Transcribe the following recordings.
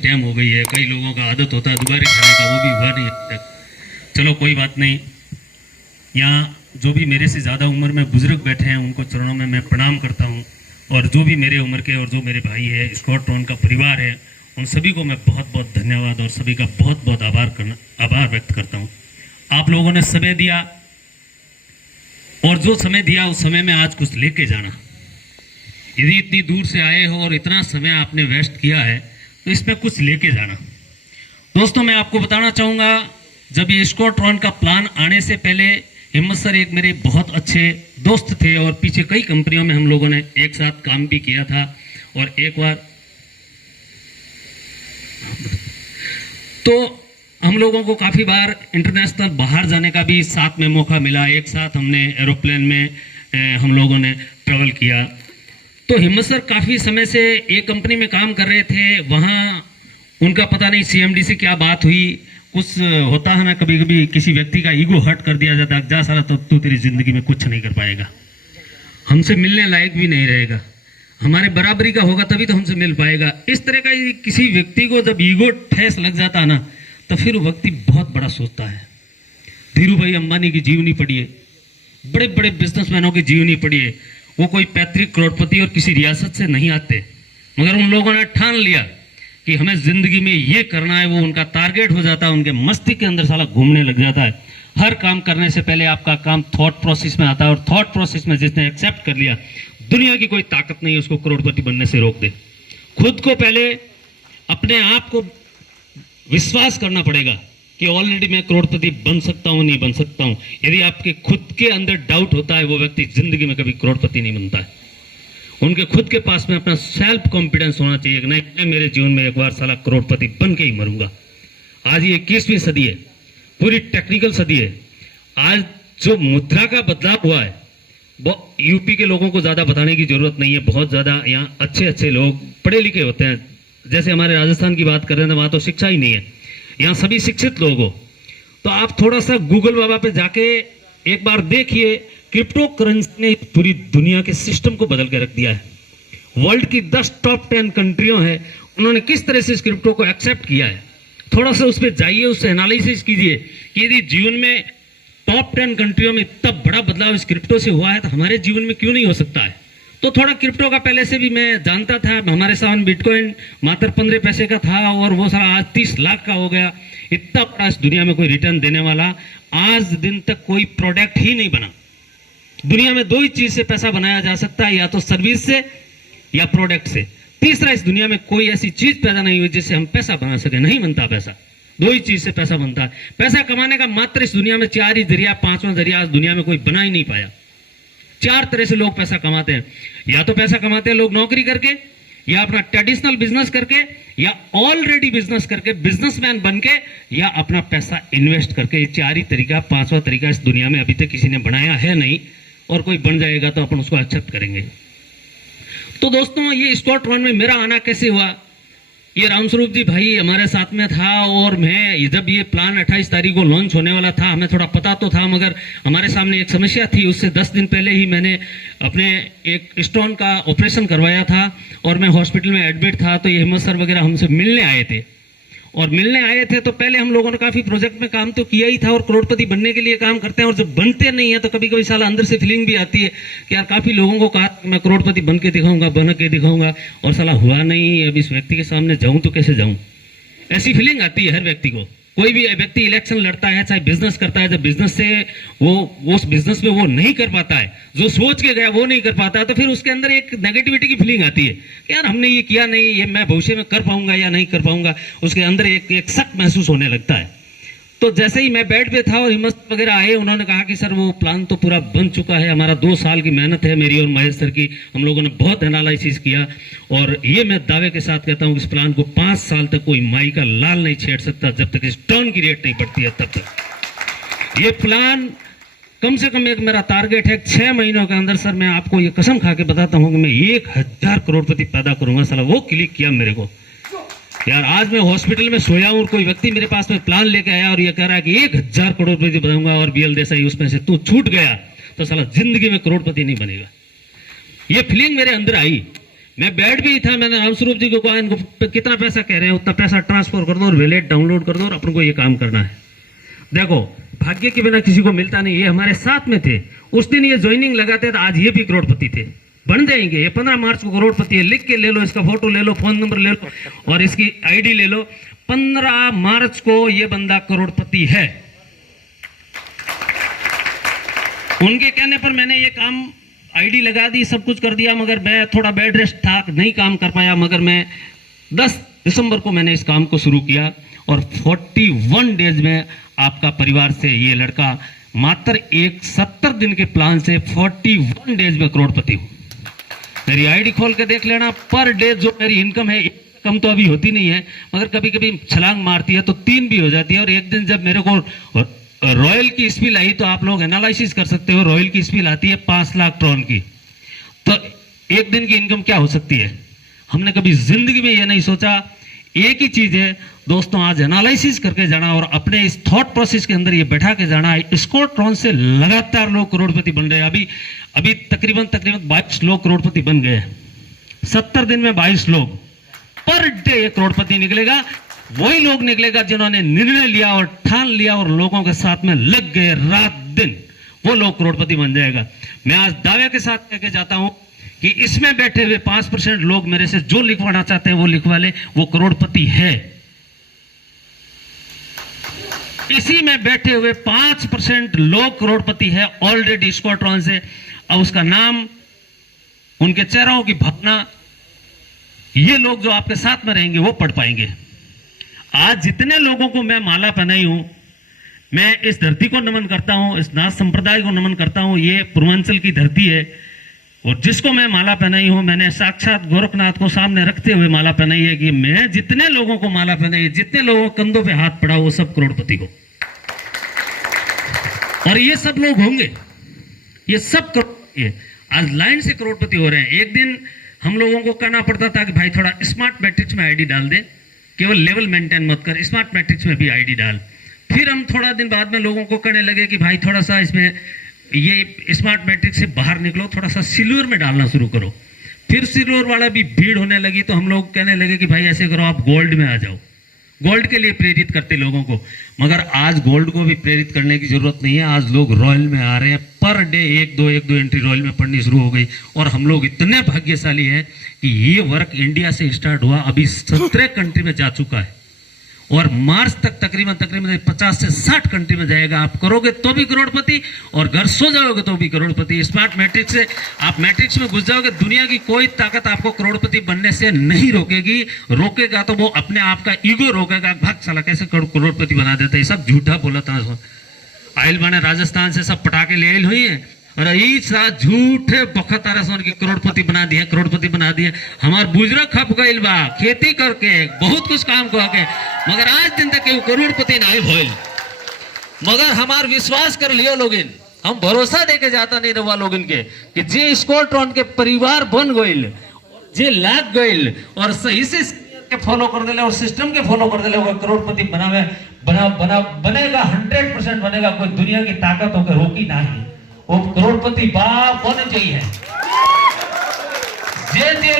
Time हो गई है, कई लोगों का आदत होता है दोबारा खाने का, वो भी हुआ नहीं अब तक। चलो कोई बात नहीं। यहाँ जो भी मेरे से ज़्यादा उम्र में बुजुर्ग बैठे हैं उनको चरणों में मैं प्रणाम करता हूँ, और जो भी मेरे उम्र के और जो मेरे भाई है, स्कॉट टोन का परिवार है, उन सभी को मैं बहुत बहुत धन्यवाद और सभी का बहुत बहुत आभार व्यक्त करता हूँ। आप लोगों ने समय दिया, और जो समय दिया उस समय में आज कुछ लेके जाना। यदि इतनी दूर से आए हो और इतना समय आपने वेस्ट किया है तो इसमें कुछ लेके जाना। दोस्तों, मैं आपको बताना चाहूँगा, जब ये स्कॉट टोन का प्लान आने से पहले हिम्मत सर एक मेरे बहुत अच्छे दोस्त थे, और पीछे कई कंपनियों में हम लोगों ने एक साथ काम भी किया था। और एक बार तो हम लोगों को काफ़ी बार इंटरनेशनल बाहर जाने का भी साथ में मौका मिला। एक साथ हमने एरोप्लेन में हम लोगों ने ट्रेवल किया। तो हिम्मत सर काफ़ी समय से एक कंपनी में काम कर रहे थे। वहाँ उनका पता नहीं सीएमडी से क्या बात हुई, कुछ होता है ना, कभी कभी किसी व्यक्ति का ईगो हर्ट कर दिया जाता है, जा सारा तो तू तेरी जिंदगी में कुछ नहीं कर पाएगा, हमसे मिलने लायक भी नहीं रहेगा, हमारे बराबरी का होगा तभी तो हमसे मिल पाएगा। इस तरह का किसी व्यक्ति को जब ईगो ठेस लग जाता है ना, तो फिर वो व्यक्ति बहुत बड़ा सोचता है। धीरू भाई अंबानी की जीवनी पढ़िए, बड़े बड़े बिजनेसमैनों की जीवनी पढ़िए। वो कोई पैतृक करोड़पति और किसी रियासत से नहीं आते, मगर उन लोगों ने ठान लिया कि हमें जिंदगी में ये करना है। वो उनका टारगेट हो जाता है, उनके मस्तिष्क के अंदर साला घूमने लग जाता है। हर काम करने से पहले आपका काम थॉट प्रोसेस में आता है, और थॉट प्रोसेस में जिसने एक्सेप्ट कर लिया, दुनिया की कोई ताकत नहीं उसको करोड़पति बनने से रोक दे। खुद को पहले अपने आप को विश्वास करना पड़ेगा कि ऑलरेडी मैं करोड़पति बन सकता हूं, नहीं बन सकता हूं। यदि आपके खुद के अंदर डाउट होता है, वो व्यक्ति जिंदगी में कभी करोड़पति नहीं बनता है। उनके खुद के पास में अपना सेल्फ कॉन्फिडेंस होना चाहिए कि नहीं, मैं मेरे जीवन में एक बार साला करोड़पति बन के ही मरूंगा। आज ये 21वीं सदी है, पूरी टेक्निकल सदी है। आज जो मुद्रा का बदलाव हुआ है, वो यूपी के लोगों को ज्यादा बताने की जरूरत नहीं है। बहुत ज्यादा यहाँ अच्छे अच्छे लोग पढ़े लिखे होते हैं। जैसे हमारे राजस्थान की बात कर रहे हैं, वहां तो शिक्षा ही नहीं है, यहाँ सभी शिक्षित लोग हो। तो आप थोड़ा सा गूगल बाबा पे जाके एक बार देखिए, क्रिप्टो करेंसी ने पूरी दुनिया के सिस्टम को बदल के रख दिया है। वर्ल्ड की 10 टॉप 10 कंट्रियों है, उन्होंने किस तरह से इस क्रिप्टो को एक्सेप्ट किया है। थोड़ा सा उस पर जाइए, उससे एनालिसिस कीजिए कि यदि जीवन में टॉप 10 कंट्रियों में इतना बड़ा बदलाव इस क्रिप्टो से हुआ है, तो हमारे जीवन में क्यों नहीं हो सकता है। तो थोड़ा क्रिप्टो का पहले से भी मैं जानता था। हमारे सामने बिटकॉइन मात्र 15 पैसे का था, और वो सारा आज 30 लाख का हो गया। इतना बड़ा इस दुनिया में कोई रिटर्न देने वाला आज दिन तक कोई प्रोडक्ट ही नहीं बना। दुनिया में 2 ही चीज से पैसा बनाया जा सकता है, या तो सर्विस से या प्रोडक्ट से। तीसरा इस दुनिया में कोई ऐसी चीज पैदा नहीं हुई जिससे हम पैसा बना सके, नहीं बनता पैसा। 2 ही चीज से पैसा बनता है। पैसा कमाने का मात्र इस दुनिया में 4 ही जरिया, 5वां जरिया आज दुनिया में कोई बना ही नहीं पाया। 4 तरह से लोग पैसा कमाते हैं। या तो पैसा कमाते हैं लोग नौकरी करके, या अपना ट्रेडिशनल बिजनेस करके, या ऑलरेडी बिजनेस करके बिजनेसमैन बन के, या अपना पैसा इन्वेस्ट करके। ये 4 ही तरीका, 5वां तरीका इस दुनिया में अभी तक किसी ने बनाया है नहीं, और कोई बन जाएगा तो अपन उसको एक्सेप्ट करेंगे। तो दोस्तों, ये स्कॉट टोन में मेरा आना कैसे हुआ, ये रामस्वरूप जी भाई हमारे साथ में था। और मैं जब ये प्लान 28 तारीख को लॉन्च होने वाला था, हमें थोड़ा पता तो था, मगर हमारे सामने एक समस्या थी। उससे 10 दिन पहले ही मैंने अपने एक स्टोन का ऑपरेशन करवाया था, और मैं हॉस्पिटल में एडमिट था। तो ये हिम्मत सर वगैरह हमसे मिलने आए थे, और मिलने आए थे तो पहले हम लोगों ने काफ़ी प्रोजेक्ट में काम तो किया ही था, और करोड़पति बनने के लिए काम करते हैं। और जब बनते नहीं है तो कभी कभी साला अंदर से फीलिंग भी आती है कि यार काफ़ी लोगों को कहा मैं करोड़पति बन के दिखाऊंगा, और साला हुआ नहीं। अब इस व्यक्ति के सामने जाऊं तो कैसे जाऊं, ऐसी फीलिंग आती है हर व्यक्ति को। कोई भी व्यक्ति इलेक्शन लड़ता है, चाहे बिजनेस करता है, जब बिजनेस से वो उस बिजनेस में वो नहीं कर पाता है, जो सोच के गया वो नहीं कर पाता है, तो फिर उसके अंदर एक नेगेटिविटी की फीलिंग आती है कि यार हमने ये किया नहीं, ये मैं भविष्य में कर पाऊंगा या नहीं कर पाऊंगा। उसके अंदर एक शक महसूस होने लगता है। तो जैसे ही मैं बेड पे था और हिम्मत वगैरह आए, उन्होंने कहा कि सर वो प्लान तो पूरा बन चुका है, हमारा 2 साल की मेहनत है मेरी और महेश सर की, हम लोगों ने बहुत एनालिसिस किया, और ये मैं दावे के साथ कहता हूँ कि इस प्लान को 5 साल तक कोई माई का लाल नहीं छेड़ सकता, जब तक इस टर्न की रेट नहीं बढ़ती है तब तक। ये प्लान कम से कम, एक मेरा टारगेट है 6 महीनों के अंदर। सर मैं आपको ये कसम खा के बताता हूँ कि मैं 1000 करोड़पति पैदा करूंगा। साला वो क्लिक किया मेरे को यार। आज मैं हॉस्पिटल में सोया हूं और कोई व्यक्ति मेरे पास में प्लान लेके आया और ये कह रहा है कि 1000 करोड़पति बनाऊंगा, और बीएल देसाई उसमें से तू छूट गया तो साला जिंदगी में करोड़पति नहीं बनेगा। ये फीलिंग मेरे अंदर आई। मैं बैठ भी था, मैंने रामस्वरूप जी को कहा इनको कितना पैसा कह रहे हैं उतना पैसा ट्रांसफर कर दो और वैलेट डाउनलोड कर दो और अपन को ये काम करना है। देखो भाग्य के बिना किसी को मिलता नहीं, ये हमारे साथ में थे उस दिन, ये ज्वाइनिंग लगाते थे, आज ये भी करोड़पति थे, बन जाएंगे। ये 15 मार्च को करोड़पति है, लिख के ले लो, इसका फोटो ले लो, फोन नंबर ले लो और इसकी आईडी ले लो। 15 मार्च को ये बंदा करोड़पति है। उनके कहने पर मैंने ये काम आईडी लगा दी, सब कुछ कर दिया, मगर मैं थोड़ा बेड रेस्ट था, नहीं काम कर पाया। मगर मैं 10 दिसंबर को मैंने इस काम को शुरू किया और 41 डेज में आपका परिवार से ये लड़का मात्र एक 70 दिन के प्लान से 41 डेज में करोड़पति हूं। मेरी आईडी खोल के देख लेना, पर डे जो मेरी इनकम है, कम तो अभी होती नहीं है, मगर कभी कभी छलांग मारती है तो 3 भी हो जाती है। और एक दिन जब मेरे को रॉयल की स्पील आई तो आप लोग एनालिसिस कर सकते हो, रॉयल की स्पील आती है 5 लाख ट्रॉन की, तो एक दिन की इनकम क्या हो सकती है। हमने कभी जिंदगी में यह नहीं सोचा। एक ही चीज है दोस्तों, आज एनालिसिस करके जाना और अपने इस थॉट प्रोसेस के अंदर ये बैठा के जाना। स्कॉट्रॉन से लगातार लोग करोड़पति बन रहे हैं। अभी तकरीबन 22 लोग करोड़पति बन गए। 70 दिन में 22 लोग, पर डे करोड़पति निकलेगा। वही लोग निकलेगा जिन्होंने निर्णय लिया और ठान लिया और लोगों के साथ में लग गए रात दिन, वो लोग करोड़पति बन जाएगा। मैं आज दावे के साथ कहके जाता हूं कि इसमें बैठे हुए 5% लोग मेरे से जो लिखवाना चाहते हैं वो लिखवा ले, वो करोड़पति है। इसी में बैठे हुए 5% लोग करोड़पति है ऑलरेडी स्क्वाड्रॉन से। अब उसका नाम, उनके चेहरों की भावना, ये लोग जो आपके साथ में रहेंगे वो पढ़ पाएंगे। आज जितने लोगों को मैं माला पहनाई हूं, मैं इस धरती को नमन करता हूं, इस नाथ संप्रदाय को नमन करता हूं। ये पूर्वांचल की धरती है और जिसको मैं माला पहनाई हूं, मैंने साक्षात गोरखनाथ को सामने रखते हुए माला पहनाई है कि मैं जितने लोगों को माला पहनाई है, जितने लोगों के कंधों पे हाथ पड़ा, वो सब करोड़पति हो। और ये सब लोग होंगे, ये सब करोड़पति है। आज लाइन से करोड़पति हो रहे हैं। एक दिन हम लोगों को कहना पड़ता था कि भाई थोड़ा स्मार्ट मैट्रिक्स में आईडी डाल दे, केवल लेवल मेंटेन मत कर, स्मार्ट मैट्रिक्स में भी आईडी डाल। फिर हम थोड़ा दिन बाद में लोगों को कहने लगे कि भाई थोड़ा सा इसमें ये स्मार्ट मैट्रिक्स से बाहर निकलो, थोड़ा सा सिल्वर में डालना शुरू करो। फिर सिल्वर वाला भी भीड़ होने लगी तो हम लोग कहने लगे कि भाई ऐसे करो, आप गोल्ड में आ जाओ। गोल्ड के लिए प्रेरित करते लोगों को, मगर आज गोल्ड को भी प्रेरित करने की जरूरत नहीं है। आज लोग रॉयल में आ रहे हैं, पर डे एक दो एंट्री रॉयल में पड़नी शुरू हो गई। और हम लोग इतने भाग्यशाली हैं कि ये वर्क इंडिया से स्टार्ट हुआ, अभी 17 कंट्री में जा चुका है और मार्च तक तकरीबन 50 से 60 कंट्री में जाएगा। आप करोगे तो भी करोड़पति और घर सो जाओगे तो भी करोड़पति। स्मार्ट मैट्रिक्स से आप मैट्रिक्स में घुस जाओगे, दुनिया की कोई ताकत आपको करोड़पति बनने से नहीं रोकेगी। रोकेगा तो वो अपने आप का ईगो रोकेगा, भाग साला कैसे करोड़पति बना देता है। सब झूठा बोला था। आयल बने राजस्थान से सब पटाखे ले आयल हुई है और यही साथ झूठे बखतारा सोन की करोड़पति बना दिए, करोड़पति बना दिए। हमार बुजुर्ग खप गईल बा खेती करके, बहुत कुछ काम करके, मगर आज दिन तक करोड़पति नहीं भइल। मगर हमार विश्वास कर लियो लोगिन, हम भरोसा देके जाता नहीं रहुआ लोगिन के कि जे स्क्वाड्रॉन के परिवार बन गईल, जे लाग गईल और सही से के फॉलो कर देले और सिस्टम के फॉलो कर देले, वो करोड़पति बनावे बनेगा, 100% बनेगा। कोई दुनिया की ताकत होकर रोकी नहीं, वो करोड़पति बाप होने चाहिए। जे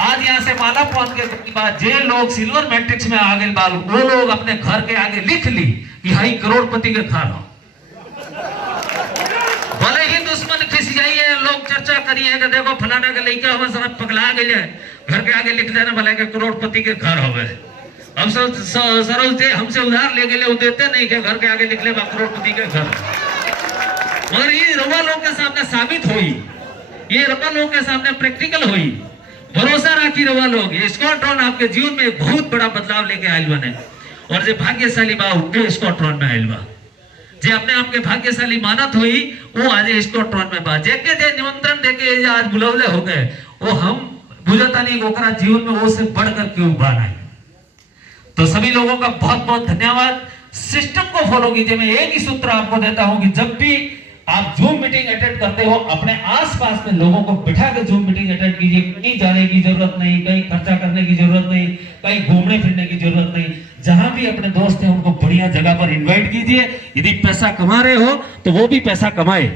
आज यहाँ से माला पहुंच के बाद जे लोग सिल्वर मैट्रिक्स में आगे बाल, वो लोग अपने घर के आगे लिख ली कि हाई करोड़पति के घर हो। भले ही दुश्मन खिसियाई है, लोग चर्चा करी है कि देखो फलाना का लड़का हो सर पगला गए, घर के आगे लिख देना भले के करोड़पति के घर हो। अब सर हमसे उधार ले गए, देते नहीं के घर के आगे लिख ले करोड़पति के घर। मगर ये रवा लोग के सामने साबित हुई, ये रवा लोग के सामने प्रैक्टिकल हुई। भरोसा राखी रवा लोग, ये स्क्वाड्रॉन आपके जीवन में बहुत बड़ा बदलाव लेके आयल बने। और जो भाग्यशाली बा वो स्क्वाड्रॉन में आयल बा, जे अपने आप के भाग्यशाली मानत हुई वो आज स्क्वाड्रॉन में बा। जेके जे निमंत्रण देके आज बुलवले हो गए, वो हम बुझता नहीं ओकरा जीवन में वो से बढ़कर क्यों बा नहीं। तो सभी लोगों का बहुत बहुत धन्यवाद। सिस्टम को फॉलो कीजिए। मैं एक ही सूत्र आपको देता हूं कि जब भी आप जूम मीटिंग अटेंड करते हो, अपने आसपास में लोगों को बिठा के जूम मीटिंग अटेंड कीजिए। कहीं जाने की जरूरत नहीं, कहीं खर्चा करने की जरूरत नहीं, कहीं घूमने फिरने की जरूरत नहीं। जहां भी अपने दोस्त हैं उनको बढ़िया जगह पर इनवाइट कीजिए। यदि पैसा कमा रहे हो तो वो भी पैसा कमाए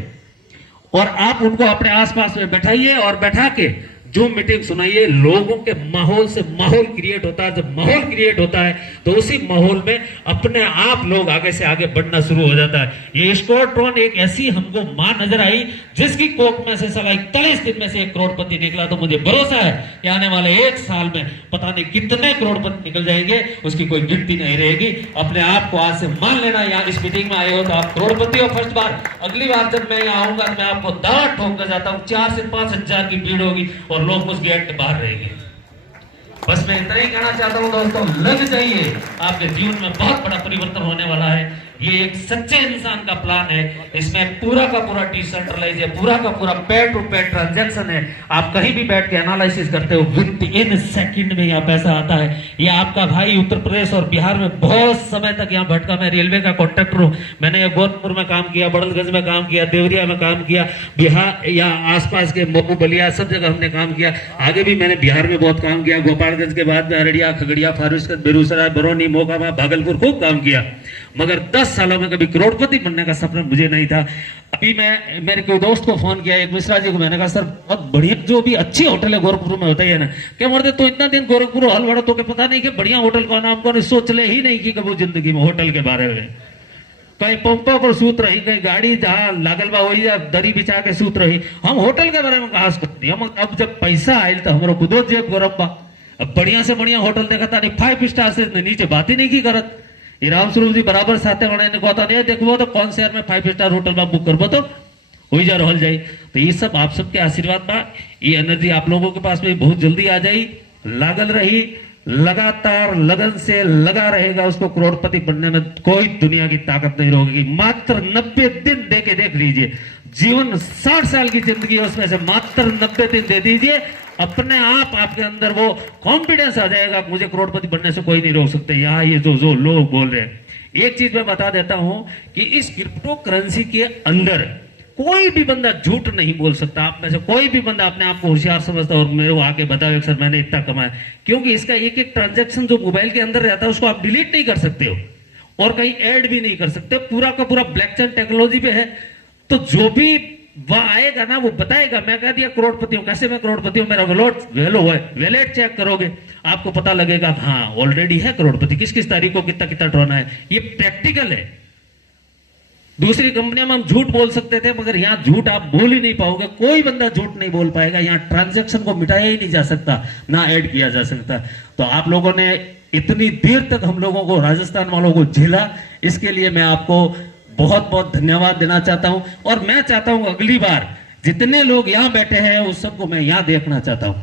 और आप उनको अपने आसपास में बैठाइए और बैठा के जो मीटिंग सुनाइए, लोगों के माहौल से माहौल क्रिएट होता है। जब माहौल क्रिएट होता है तो उसी माहौल में अपने आप लोग आगे से आगे बढ़ना शुरू हो जाता है। ये स्क्वाड्रॉन एक ऐसी हमको मां नजर आई जिसकी कोख में से साला 41 दिन में से 1 करोड़पति निकला। तो मुझे भरोसा है कि आने वाले 1 साल में पता नहीं कितने करोड़पति निकल जाएंगे, उसकी कोई गिनती नहीं रहेगी। अपने आप को आज से मान लेना, यहाँ इस मीटिंग में आए हो तो आप करोड़पति हो फर्स्ट बार। अगली बार जब मैं यहाँ आऊंगा मैं आपको दावा ठोक कर जाता हूँ 4 से 5 हजार की भीड़ होगी और लोग उस गेट के बाहर रहेंगे। बस मैं इतना ही कहना चाहता हूं दोस्तों, लग जाइए, आपके जीवन में बहुत बड़ा परिवर्तन होने वाला है। ये एक सच्चे इंसान का प्लान है, इसमें पूरा का पूरा डिसेंट्रलाइज है, पूरा का पूरा पेयर टू पेयर ट्रांजैक्शन है। आप कहीं भी बैठ के एनालिसिस करते हो, विद इन सेकंड में यहाँ पैसा आता है। ये आपका भाई उत्तर प्रदेश और बिहार में बहुत समय तक यहाँ भटका। मैं रेलवे का कॉन्ट्रैक्टर हूँ, मैंने गोरखपुर में काम किया, बड़ौदगंज में काम किया, देवरिया में काम किया, बिहार या आसपास के मऊ बलिया सब जगह हमने काम किया। आगे भी मैंने बिहार में बहुत काम किया, गोपालगंज के बाद में अररिया, खगड़िया, फारबिसगंज, बेगूसराय, बरौनी, मोकामा, भागलपुर खूब काम किया। मगर 10 सालों में कभी करोड़पति बनने का सपना मुझे नहीं था। अभी मैं मेरे कोई दोस्त को फोन किया, एक मिश्रा जी को, मैंने कहा सर बहुत बढ़िया जो भी अच्छी होटल है गोरखपुर में होता ही है ना। क्या मरते तो इतना दिन गोरखपुर हलवाड़ा तो के पता नहीं कि बढ़िया होटल का नाम कौन, सोच ले ही नहीं कि कभी जिंदगी में होटल के बारे में। कहीं पंपों पर सूत रही, कहीं गाड़ी जहाँ लागल बा वही दरी बिछा के सूत रही। हम होटल के बारे में कहा सकते हम। अब जब पैसा आयल तो हमारा खुदो जेब गरम बा। अब बढ़िया से बढ़िया होटल देखा था नहीं, 5 स्टार से नीचे बात ही नहीं की करत। राम स्वरूप जी बराबर साथे ने कहता नहीं देखो तो कौन शहर में 5 स्टार होटल में बुक करबो तो हो जा रहल जाई। तो ये सब आप सबके आशीर्वाद बा, ये एनर्जी आप लोगों के पास में बहुत जल्दी आ जाई। लागल रही, लगातार लगन से लगा रहेगा, उसको करोड़पति बनने में कोई दुनिया की ताकत नहीं रोकेगी। मात्र 90 दिन दे के देख लीजिए, जीवन 60 साल की जिंदगी है, उसमें से मात्र 90 दिन दे दीजिए, अपने आप आपके अंदर वो कॉन्फिडेंस आ जाएगा, मुझे करोड़पति बनने से कोई नहीं रोक सकते। यहाँ ये जो लोग बोल रहे हैं, एक चीज मैं बता देता हूं कि इस क्रिप्टो करेंसी के अंदर कोई भी बंदा झूठ नहीं बोल सकता। आप में से कोई भी बंदा अपने आप को होशियार समझता और मेरे को आके बताओ सर मैंने इतना कमाया, क्योंकि इसका एक एक ट्रांजैक्शन जो मोबाइल के अंदर रहता है उसको आप डिलीट नहीं कर सकते हो और कहीं ऐड भी नहीं कर सकते। पूरा का पूरा ब्लॉकचेन टेक्नोलॉजी पे है। तो जो भी वह आएगा ना वो बताएगा मैं कह दिया करोड़पति हूं, कैसे मैं करोड़पति हूं, मेरा वैलेट चेक करोगे आपको पता लगेगा हाँ ऑलरेडी है करोड़पति। किस किस तारीख को कितना कितना ड्रॉना है, ये प्रैक्टिकल है। दूसरी कंपनियों में हम झूठ बोल सकते थे, मगर यहाँ झूठ आप बोल ही नहीं पाओगे, कोई बंदा झूठ नहीं बोल पाएगा। यहाँ ट्रांजैक्शन को मिटाया ही नहीं जा सकता, ना ऐड किया जा सकता। तो आप लोगों ने इतनी देर तक हम लोगों को, राजस्थान वालों को झेला, इसके लिए मैं आपको बहुत बहुत धन्यवाद देना चाहता हूं। और मैं चाहता हूं अगली बार जितने लोग यहां बैठे हैं उस सबको मैं यहां देखना चाहता हूं।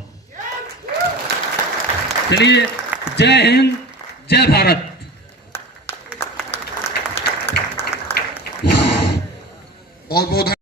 चलिए, जय हिंद, जय भारत। बहुत बहुत